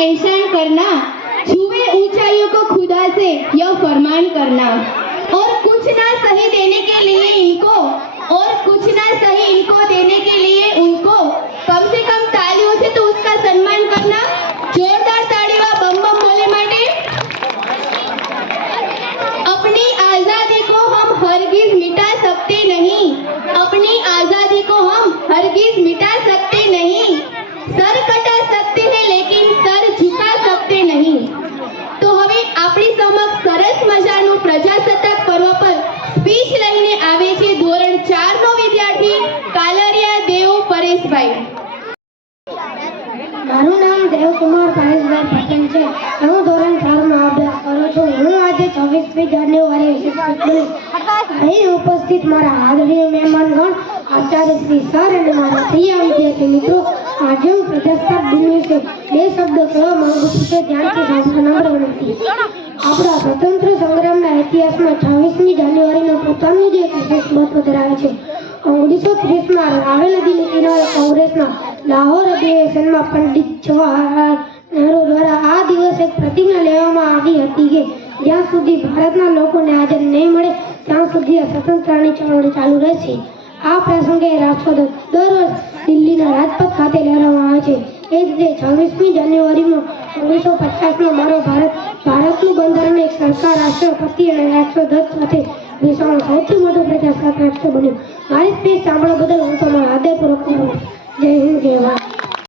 एहसान करना, छुए ऊंचाइयों को खुदा से यह फरमान करना, और कुछ ना सही देने के लिए इनको देने के लिए उनको कम से कम तालियों से तो उसका सम्मान करना। जोरदार तालियां बम बम बोले माटे। अपनी आजादी को हम हरगिज मिटा सकते नहीं, अपनी आजादी को हम हरगिज मिटा सकते नहीं। सर कटा सकते हैं लेकिन सर झुका सकते नहीं। तो હવે આપણી સમક્ષ સરસ મજાનું પ્રજાસત્તાક પર્વ પર સ્પીચ લઈને આવે છે ધોરણ 4 નો વિદ્યાર્થી કાલરિયા દેવ પરેશભાઈ। મારું નામ દેવકુમાર પરેશભાઈ પટેલ છે। હું ધોરણ 4 માં અભ્યાસ કરું છું। હું આજે 26મી જાન્યુઆરી અહીં ઉપસ્થિત મારા આદરણીય મહેમાનગણ, આચાર્ય શ્રી સર અને મારા પ્રિય વિદ્યાર્થી મિત્રો, આજે હું પ્રજાસત્તાક દિન વિશે બે શબ્દો કહેવા માંગુ છું તે ધ્યાનથી સાંભળો। નમ્ર વિનંતી। આપણા સ્વતંત્ર સંગ્રામના ઇતિહાસમાં 26મી જાન્યુઆરીનું પોતાનું જ એક વિશેષ મહત્વ ધરાવે છે। 1930માં રાવેલ નદીને કિનારે કોંગ્રેસના લાહોર અધિવેશનમાં પંડિત જવાહરલાલ નહેરુ દ્વારા આ દિવસે એક પ્રતિજ્ઞા લેવામાં આવી હતી કે જ્યાં સુધી ભારતના લોકોને આઝાદી નહીં મળે ત્યાં સુધી આ સ્વતંત્રતાની ચળવળ ચાલુ રહેશે। આ પ્રસંગે રાષ્ટ્રધ્વજ દર વર્ષ દિલ્હીના રાજપથ ખાતે લહેરાવવામાં આવે છે। એ જ રીતે 26મી જાન્યુઆરીમાં 1950માં મારો ભારતનું બંધારણ એક સરકાર, રાષ્ટ્રપતિ અને રાષ્ટ્રધ્વજ સાથે વિશ્વનું સૌથી મોટું પ્રજાસત્તાક રાષ્ટ્ર બન્યું। મારી સ્પીચ સાંભળવા બદલ હું તમારો હૃદયપૂર્વક આભાર। જય હિન્દ, જય ભારત।